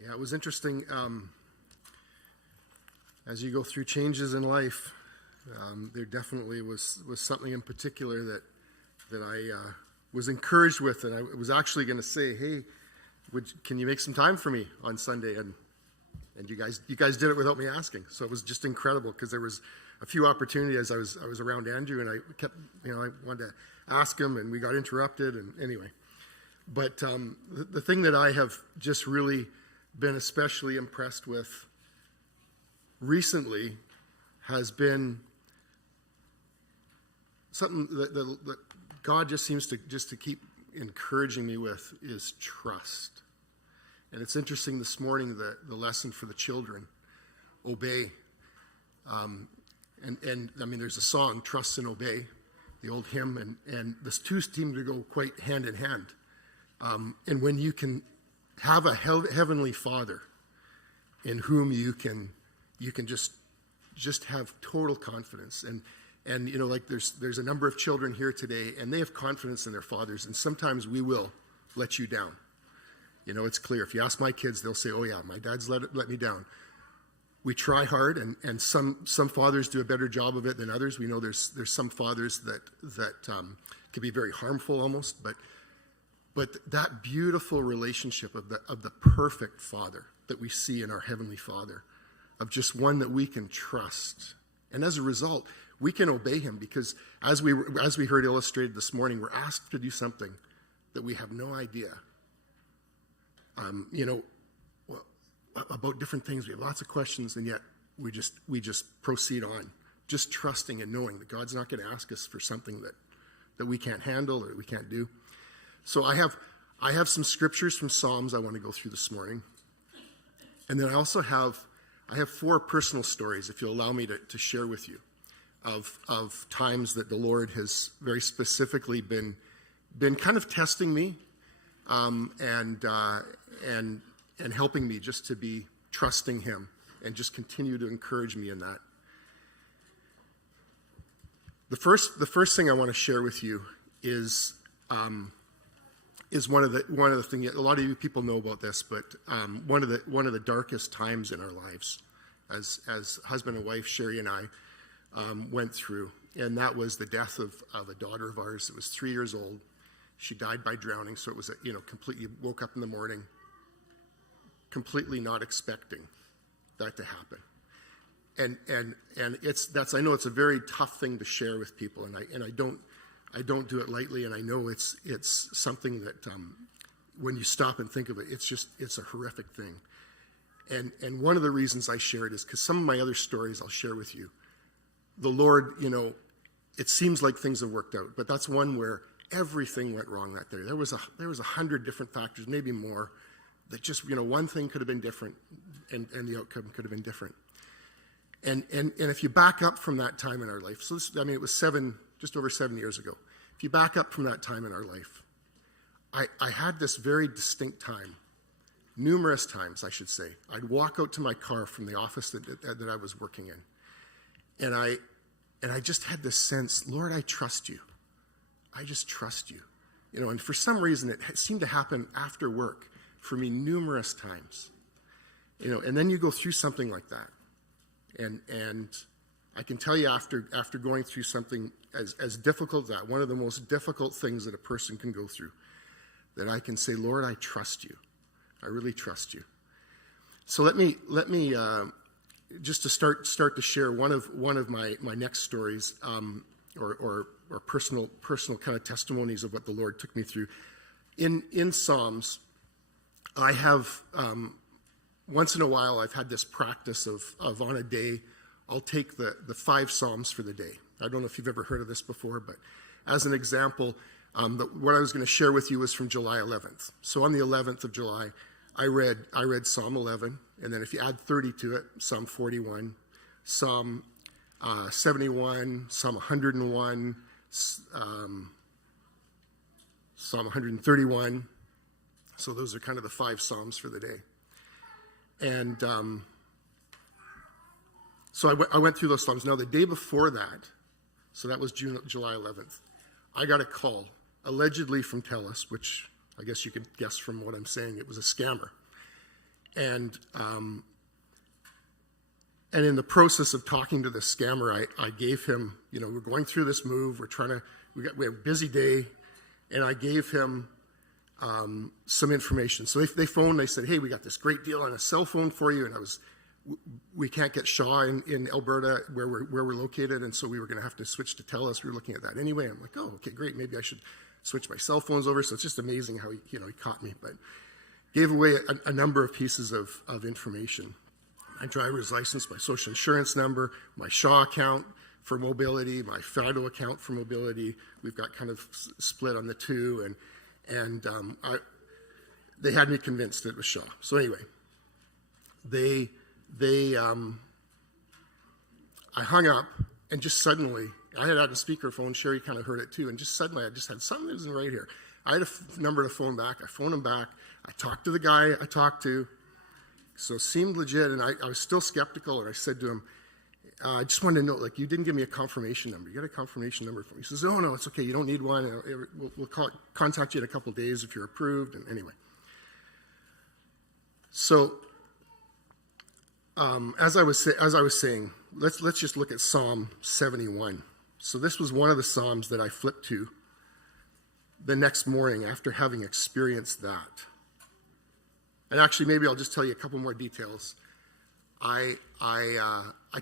Yeah, it was interesting. As you go through changes in life, there definitely was something in particular that I was encouraged with, and I was actually going to say, "Hey, can you make some time for me on Sunday?" And you guys did it without me asking, so it was just incredible because there was a few opportunities. I was around Andrew, and I kept, I wanted to ask him, and we got interrupted, and anyway. But the thing that I have just really been especially impressed with recently has been something that God just seems to keep encouraging me with is trust. And it's interesting this morning, the lesson for the children, obey. And I mean, there's a song, Trust and Obey, the old hymn, and the two seem to go quite hand in hand. And when you can have a heavenly Father in whom you can just have total confidence, and like there's a number of children here today, and they have confidence in their fathers, and sometimes we will let you down. It's clear. If you ask my kids, they'll say, "Oh yeah, my dad's let me down." We try hard, and some fathers do a better job of it than others. We know there's some fathers that can be very harmful almost, but that beautiful relationship of the perfect Father that we see in our Heavenly Father, of just one that we can trust, and as a result, we can obey Him, because as we heard illustrated this morning, we're asked to do something that we have no idea. About different things. We have lots of questions, and yet we just proceed on, just trusting and knowing that God's not going to ask us for something that we can't handle or we can't do. So I have some scriptures from Psalms I want to go through this morning, and then I also have 4 personal stories, if you'll allow me to share with you, of times that the Lord has very specifically been kind of testing me, and helping me just to be trusting Him and just continue to encourage me in that. The first thing I want to share with you is one of the things. A lot of you people know about this, but one of the darkest times in our lives, as husband and wife Sherry and I went through, and that was the death of a daughter of ours that was 3 years old. She died by drowning, so it was completely woke up in the morning, completely not expecting that to happen, and I know it's a very tough thing to share with people, and I don't do it lightly, and I know it's something that when you stop and think of it, it's a horrific thing, and one of the reasons I share it is because some of my other stories I'll share with you, the Lord, it seems like things have worked out, but that's one where everything went wrong that day. There was 100 different factors, maybe more, that just, one thing could have been different, and the outcome could have been different. And if you back up from that time in our life, so it was just over 7 years ago. If you back up from that time in our life, I had this very distinct time, numerous times, I should say. I'd walk out to my car from the office that I was working in, and I just had this sense, Lord, I trust you. I just trust you. And for some reason, it seemed to happen after work for me numerous times. And then you go through something like that. And I can tell you after going through something as difficult as that, one of the most difficult things that a person can go through, that I can say, Lord, I trust you. I really trust you. So let me just to start to share one of my next stories, or personal kind of testimonies of what the Lord took me through. In Psalms, I have once in a while I've had this practice of on a day I'll take the 5 Psalms for the day. I don't know if you've ever heard of this before, but as an example, what I was going to share with you was from July 11th. So on the 11th of July, I read Psalm 11, and then if you add 30 to it, Psalm 41, Psalm 71, Psalm 101, Psalm 131. So those are kind of the 5 Psalms for the day. And so I went through those Psalms. Now, the day before that, so that was July 11th, I got a call, allegedly from TELUS, which I guess you could guess from what I'm saying, it was a scammer. And in the process of talking to the scammer, I gave him, we're going through this move. We have a busy day, and I gave him some information. So they phoned. They said, "Hey, we got this great deal on a cell phone for you." And we can't get Shaw in Alberta where we're located, and so we were going to have to switch to TELUS. We were looking at that anyway. I'm like, "Oh, okay, great. Maybe I should switch my cell phones over." So it's just amazing how he caught me, but gave away a number of pieces of information. My driver's license, my social insurance number, my Shaw account for mobility, my Fido account for mobility. We've got kind of split on the two, and they had me convinced it was Shaw. So anyway, I hung up, and just suddenly, I had it on speakerphone. Sherry kind of heard it too, and just suddenly I just had something that wasn't right here. I had a number to phone back. I phoned him back. I talked to the guy I talked to. So it seemed legit, and I was still skeptical, and I said to him, I just wanted to know, you didn't give me a confirmation number. You got a confirmation number for me? He says, "Oh, no, it's okay. You don't need one. We'll contact you in a couple of days if you're approved." And anyway. So as I was saying, let's just look at Psalm 71. So this was one of the Psalms that I flipped to the next morning after having experienced that. And actually, maybe I'll just tell you a couple more details. I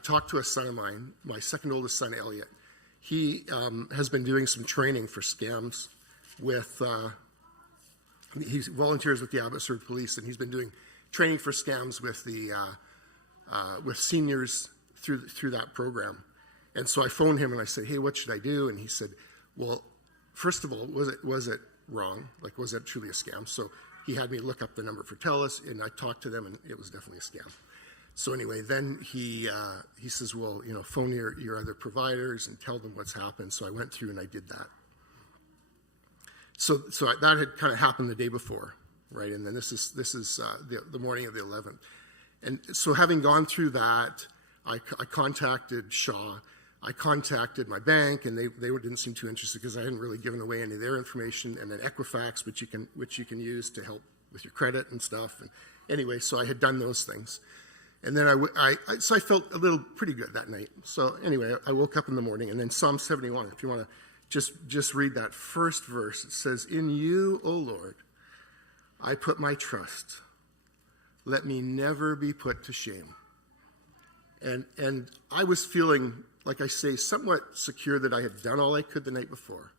talked to a son of mine, my second oldest son, Elliot. He has been doing some training for scams with, he volunteers with the Abbotsford Police, and he's been doing training for scams with with seniors through that program. And so I phoned him and I said, "Hey, what should I do?" And he said, "Well, first of all, was it wrong? Was it truly a scam?" So he had me look up the number for TELUS, and I talked to them, and it was definitely a scam. So anyway, then he says, "Well, phone your other providers and tell them what's happened." So I went through and I did that. So that had kind of happened the day before, right? And then this is the morning of the 11th. And so having gone through that, I contacted Shaw. I contacted my bank, and they didn't seem too interested because I hadn't really given away any of their information. And then Equifax, which you can use to help with your credit and stuff. And anyway, so I had done those things. And then so I felt a little pretty good that night. So anyway, I woke up in the morning, and then Psalm 71, if you want to just read that first verse, it says, "In you, O Lord, I put my trust. Let me never be put to shame." And I was feeling, like I say, somewhat secure that I had done all I could the night before.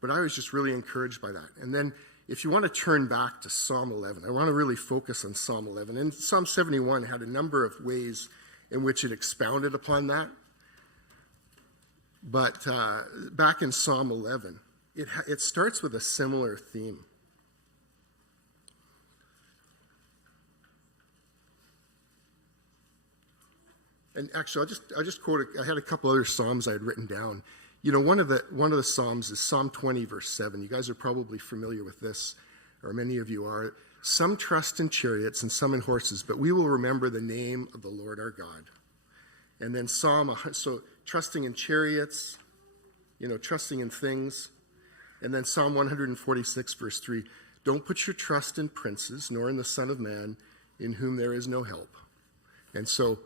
But I was just really encouraged by that. And then if you want to turn back to Psalm 11, I want to really focus on Psalm 11. And Psalm 71 had a number of ways in which it expounded upon that. But back in Psalm 11, it starts with a similar theme. And actually, I'll just quote. I had a couple other psalms I had written down. One of the psalms is Psalm 20, verse 7. You guys are probably familiar with this, or many of you are. "Some trust in chariots and some in horses, but we will remember the name of the Lord our God." And then so trusting in chariots, trusting in things. And then Psalm 146, verse 3. "Don't put your trust in princes, nor in the Son of Man, in whom there is no help." And so,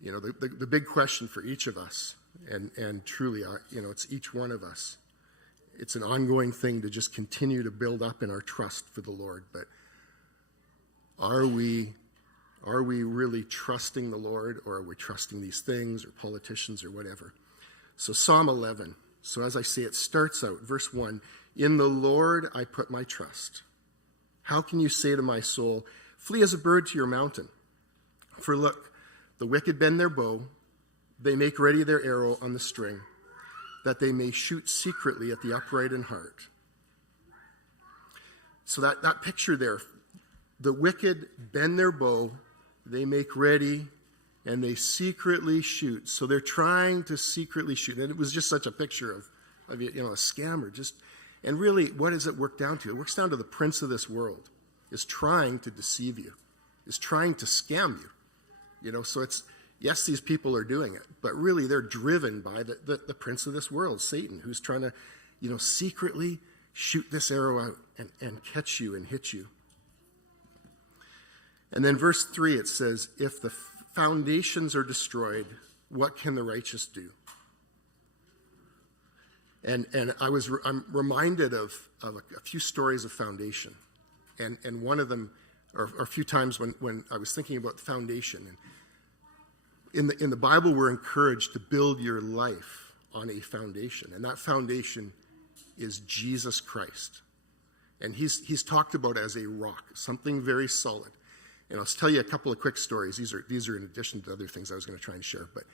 the big question for each of us, and truly, it's each one of us. It's an ongoing thing to just continue to build up in our trust for the Lord. But are we really trusting the Lord, or are we trusting these things or politicians or whatever? So Psalm 11. So as I say, it starts out, verse 1, "In the Lord I put my trust. How can you say to my soul, flee as a bird to your mountain? For look, the wicked bend their bow, they make ready their arrow on the string, that they may shoot secretly at the upright in heart." So that picture there, the wicked bend their bow, they make ready, and they secretly shoot. So they're trying to secretly shoot. And it was just such a picture of a scammer. And really, what does it work down to? It works down to the prince of this world is trying to deceive you, is trying to scam you. So it's, yes, these people are doing it, but really they're driven by the prince of this world, Satan, who's trying to, secretly shoot this arrow out and catch you and hit you. And then verse 3, it says, if the foundations are destroyed, what can the righteous do? And I'm reminded of a few stories of foundation. And one of them, or a few times when I was thinking about foundation. And in the Bible, we're encouraged to build your life on a foundation. And that foundation is Jesus Christ. And he's talked about as a rock, something very solid. And I'll tell you a couple of quick stories. These are in addition to other things I was going to try and share. But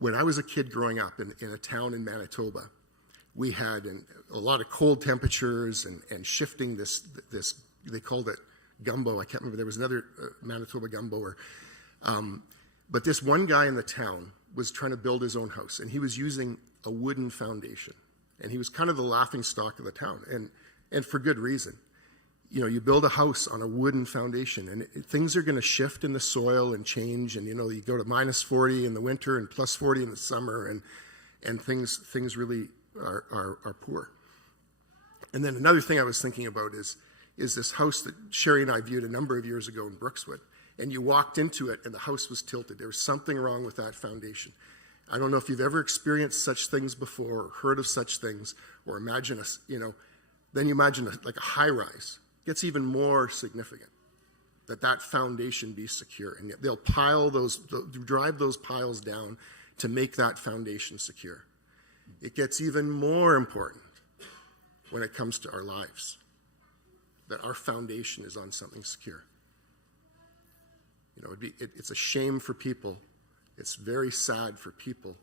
when I was a kid growing up in a town in Manitoba, we had a lot of cold temperatures and shifting this, they called it gumbo. I can't remember. There was another Manitoba gumbo. But this one guy in the town was trying to build his own house, and he was using a wooden foundation. And he was kind of the laughingstock of the town, and for good reason. You know, you build a house on a wooden foundation, and things are going to shift in the soil and change. And, you know, you go to minus 40 in the winter and plus 40 in the summer, and things really are poor. And then another thing I was thinking about is this house that Sherry and I viewed a number of years ago in Brookswood. And you walked into it, and the house was tilted. There was something wrong with that foundation. I don't know if you've ever experienced such things before, or heard of such things, or imagine then you imagine like a high rise. Gets even more significant that foundation be secure. And they'll drive those piles down to make that foundation secure. It gets even more important when it comes to our lives, that our foundation is on something secure. You know, it's a shame for people. It's very sad for people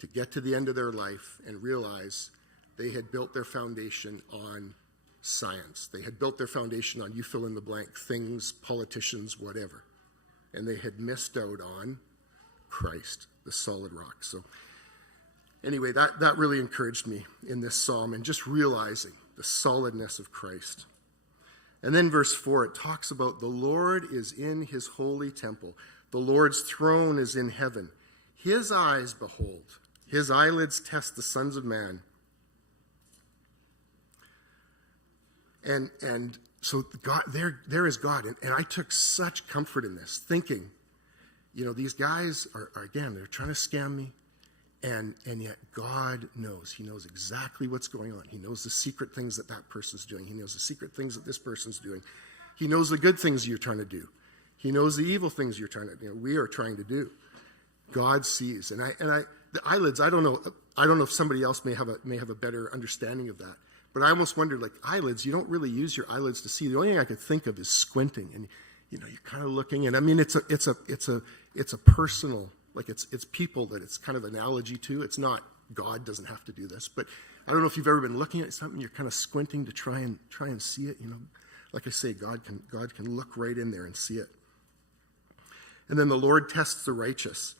to get to the end of their life and realize they had built their foundation on science. They had built their foundation on, you fill in the blank, things, politicians, whatever. And they had missed out on Christ, the solid rock. So anyway, that really encouraged me in this psalm, and just realizing the solidness of Christ. And then verse 4, it talks about the Lord is in his holy temple. The Lord's throne is in heaven. His eyes behold. His eyelids test the sons of man. And so God, there is God. And I took such comfort in this, thinking, you know, these guys are again, they're trying to scam me. And yet God knows. He knows exactly what's going on. He knows the secret things that person's doing. He knows the secret things that this person's doing. He knows the good things you're trying to do. He knows the evil things we are trying to do. God sees. And the eyelids, I don't know if somebody else may have a better understanding of that. But I almost wondered, like, eyelids, you don't really use your eyelids to see. The only thing I could think of is squinting, and you know, you're kind of looking. And I mean, it's a personal, like it's people that it's kind of analogy to. It's not God doesn't have to do this, but I don't know if you've ever been looking at something, you're kind of squinting to try and see it. You know, like I say, God can look right in there and see it. And then the Lord tests the righteous.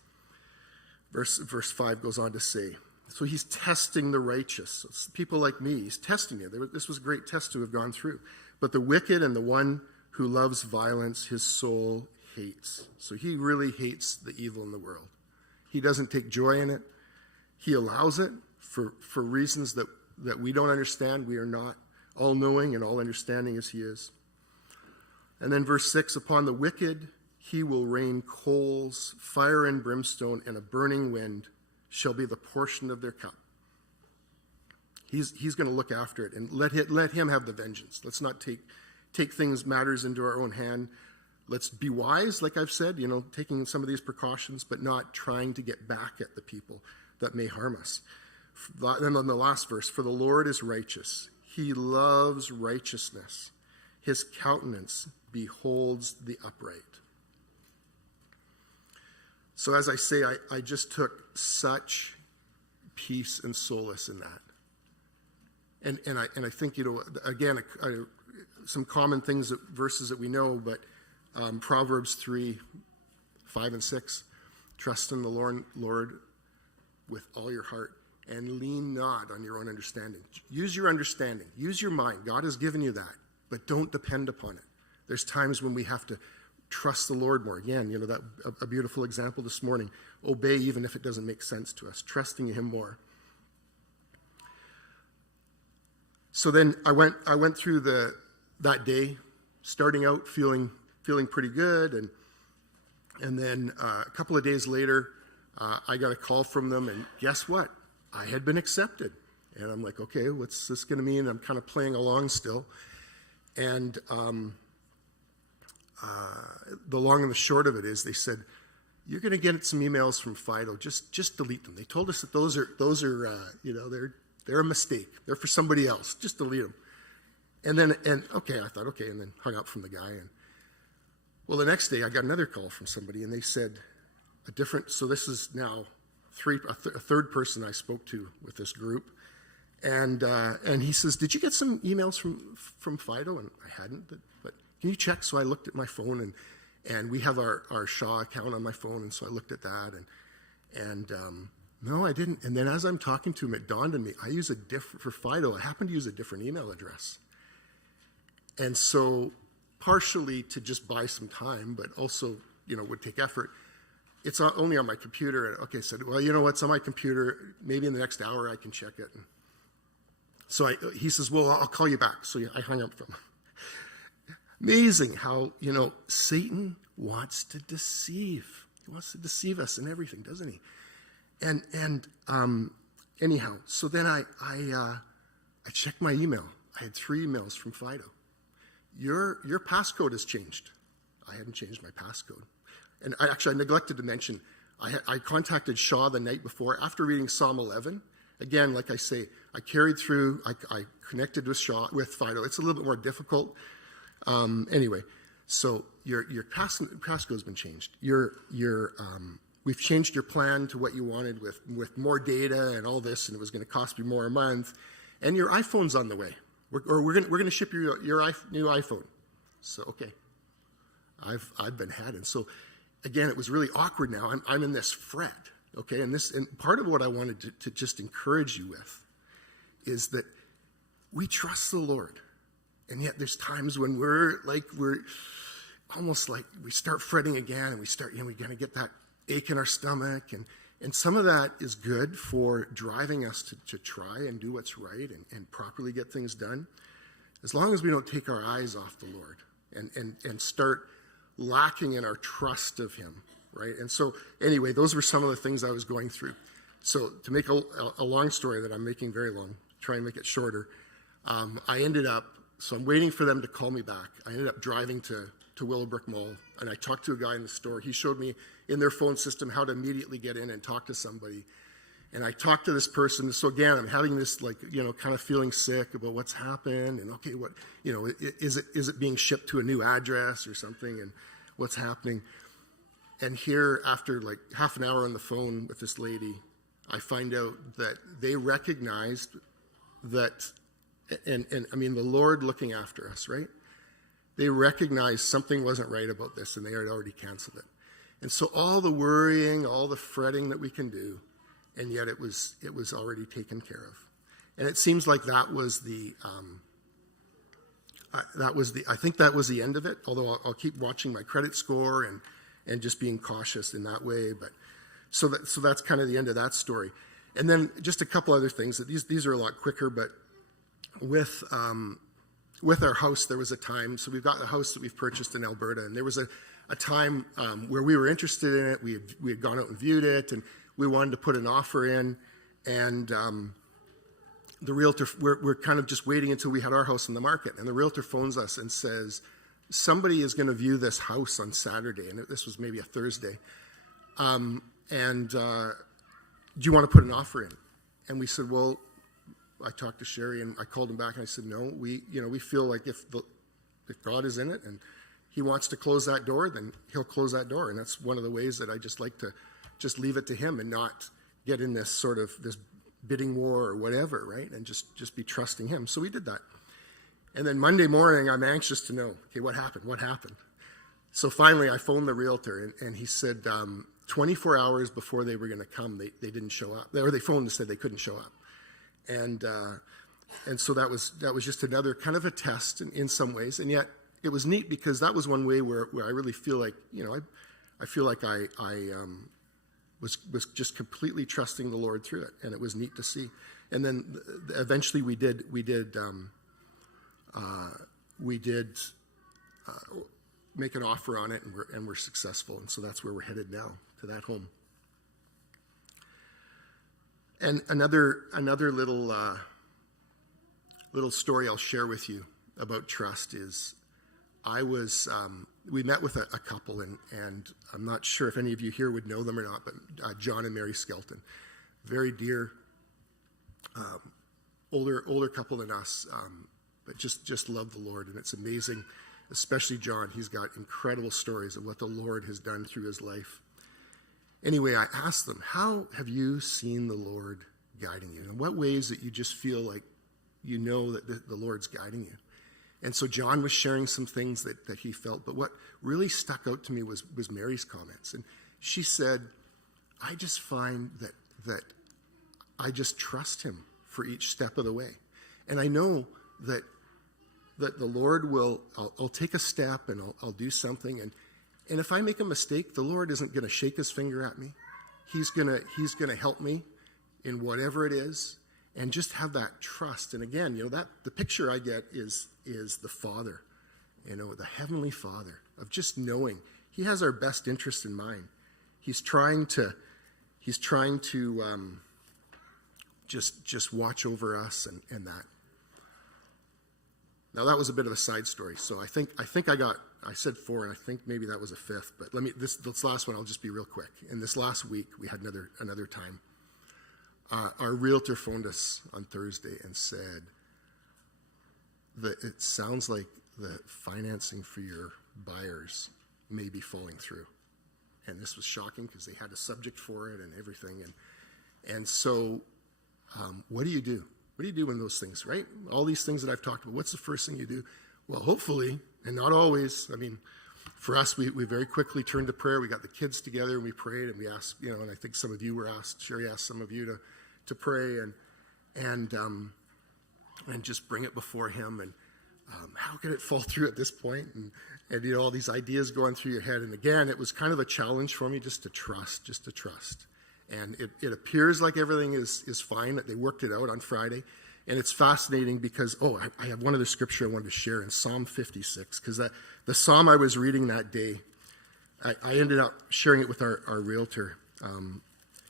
Verse 5 goes on to say, so he's testing the righteous. It's people like me. He's testing you. This was a great test to have gone through. But the wicked and the one who loves violence, his soul hates. So he really hates the evil in the world. He doesn't take joy in it. He allows it for reasons that we don't understand. We are not all-knowing and all-understanding as he is. And then verse 6, upon the wicked he will rain coals, fire and brimstone, and a burning wind shall be the portion of their cup. He's going to look after it, and let him have the vengeance. Let's not take matters into our own hand. Let's be wise, like I've said, you know, taking some of these precautions, but not trying to get back at the people that may harm us. Then on the last verse, for the Lord is righteous. He loves righteousness. His countenance beholds the upright. So as I say, I just took such peace and solace in that. And I think, you know, again, some common things, verses that we know, but Proverbs 3, 5 and 6, trust in the Lord with all your heart and lean not on your own understanding. Use your understanding. Use your mind. God has given you that, but don't depend upon it. There's times when we have to trust the Lord more. Again, you know, that a beautiful example this morning. Obey even if it doesn't make sense to us. Trusting him more. So then I went through that day, starting out feeling feeling pretty good. And then a couple of days later, I got a call from them, and guess what? I had been accepted. And I'm like, okay, what's this going to mean? I'm kind of playing along still. And the long and the short of it is they said, you're going to get some emails from Fido. Just delete them. They told us that those are they're a mistake. They're for somebody else. Just delete them. And okay, I thought, okay, and then hung up from the guy. And well, the next day I got another call from somebody, and they said so this is now a third person I spoke to with this group. And he says, did you get some emails from Fido? And I hadn't, but can you check? So I looked at my phone, and we have our Shaw account on my phone, and so I looked at that, and no, I didn't. And then as I'm talking to him, it dawned on me, for Fido, I happen to use a different email address. And so partially to just buy some time, but also, would take effort, it's only on my computer. And okay, I said, well, you know what's on my computer? Maybe in the next hour I can check it. And so he says, well, I'll call you back. So I hung up from him. Amazing how, Satan wants to deceive. He wants to deceive us in everything, doesn't he? And anyhow, so then I checked my email. I had 3 emails from Fido. Your passcode has changed. I hadn't changed my passcode. And I neglected to mention, I contacted Shaw the night before after reading Psalm 11. Again, like I say, I carried through. I connected with Fido. It's a little bit more difficult. Anyway, so your passcode's been changed. We've changed your plan to what you wanted with more data and all this, and it was going to cost you more a month. And your iPhone's on the way. We're going to ship you your new iPhone. So okay, I've been had, and so again, it was really awkward. Now I'm in this fret. Okay, and part of what I wanted to just encourage you with is that we trust the Lord, and yet there's times when we're almost like we start fretting again, and we're going to get that ache in our stomach, and some of that is good for driving us to try and do what's right and properly get things done, as long as we don't take our eyes off the Lord and start lacking in our trust of Him, right? And so anyway, those were some of the things I was going through. So to make a long story that I'm making very long, try and make it shorter, so I'm waiting for them to call me back. I ended up driving to Willowbrook Mall, and I talked to a guy in the store. He showed me in their phone system how to immediately get in and talk to somebody. And I talked to this person. So again, I'm having this kind of feeling sick about what's happened, and okay, what is it being shipped to a new address or something, and what's happening? And here, after like half an hour on the phone with this lady, I find out that they recognized that, and I mean the Lord looking after us, right? They recognized something wasn't right about this, and they had already canceled it. And so all the worrying, all the fretting that we can do, and yet it was already taken care of. And it seems like that was I think that was the end of it. Although I'll keep watching my credit score and just being cautious in that way. But so that's kind of the end of that story. And then just a couple other things that these are a lot quicker, but with our house, there was a time, so we've got a house that we've purchased in Alberta, and there was a time where we were interested in it. We had gone out and viewed it, and we wanted to put an offer in, and the realtor, we're kind of just waiting until we had our house in the market, and the realtor phones us and says, somebody is going to view this house on Saturday, and this was maybe a Thursday, and do you want to put an offer in? And we said, well, I talked to Sherry, and I called him back, and I said, no, we feel like if God is in it and He wants to close that door, then He'll close that door. And that's one of the ways that I just like to just leave it to Him and not get in this sort of this bidding war or whatever, right? And just be trusting Him. So we did that. And then Monday morning, I'm anxious to know, okay, what happened? So finally, I phoned the realtor, and he said 24 hours before they were going to come, they didn't show up. Or they phoned and said they couldn't show up. And so that was just another kind of a test in some ways, and yet it was neat because that was one way where I really feel like I feel like I was just completely trusting the Lord through it, and it was neat to see. And then eventually we make an offer on it, and we're successful. And so that's where we're headed now, to that home. And another little story I'll share with you about trust is we met with a couple, and I'm not sure if any of you here would know them or not, but John and Mary Skelton, very dear, older couple than us, but just love the Lord. And it's amazing, especially John. He's got incredible stories of what the Lord has done through his life. Anyway, I asked them, how have you seen the Lord guiding you? In what ways that you just feel like you know that the Lord's guiding you? And so John was sharing some things that he felt, but what really stuck out to me was Mary's comments. And she said, I just find that I just trust him for each step of the way. And I know that the Lord I'll take a step and I'll do something. And if I make a mistake, the Lord isn't going to shake his finger at me. He's going to help me in whatever it is, and just have that trust. And again, that the picture I get is the Father, the Heavenly Father, of just knowing he has our best interest in mind. He's trying to just watch over us and that. Now that was a bit of a side story. So I think I said 4, and I think maybe that was a 5th. But this last one, I'll just be real quick. In this last week, we had another time. Our realtor phoned us on Thursday and said that it sounds like the financing for your buyers may be falling through. And this was shocking because they had a subject for it and everything. And so what do you do? What do you do when those things, right? All these things that I've talked about, what's the first thing you do? Well, hopefully, and not always, for us, we very quickly turned to prayer. We got the kids together and we prayed, and we asked, and I think some of you were asked, Sherry asked some of you to pray and just bring it before him. And how could it fall through at this point? And all these ideas going through your head. And again, it was kind of a challenge for me just to trust. And it appears like everything is fine, that they worked it out on Friday. And it's fascinating because, I have one other scripture I wanted to share in Psalm 56, because the psalm I was reading that day, I ended up sharing it with our realtor.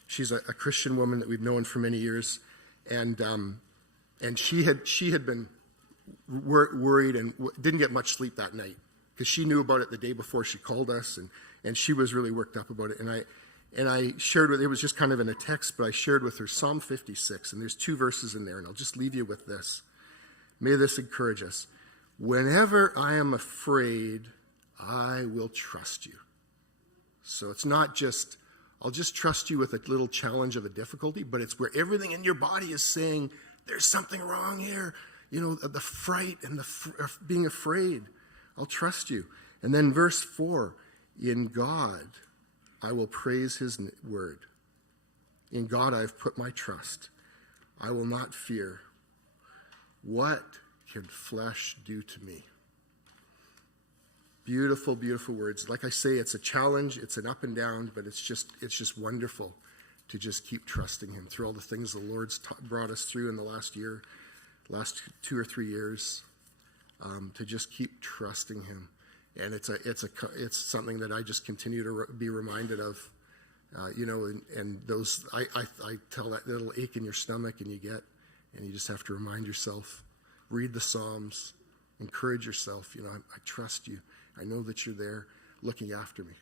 She's a Christian woman that we've known for many years. And she had been worried and didn't get much sleep that night, because she knew about it the day before she called us, and she was really worked up about it. And I shared with, it was just kind of in a text, but I shared with her Psalm 56, and there's 2 verses in there, and I'll just leave you with this. May this encourage us. Whenever I am afraid, I will trust you. So it's not just, I'll just trust you with a little challenge of a difficulty, but it's where everything in your body is saying, there's something wrong here. The fright and being afraid. I'll trust you. And then verse 4, in God I will praise his word. In God I have put my trust. I will not fear. What can flesh do to me? Beautiful, beautiful words. Like I say, it's a challenge. It's an up and down, but it's just wonderful to just keep trusting him through all the things the Lord's brought us through in the last 2 or 3 years, to just keep trusting him. And it's something that I just continue to be reminded of, and those, I tell that little ache in your stomach and you just have to remind yourself, read the Psalms, encourage yourself, I trust you. I know that you're there looking after me.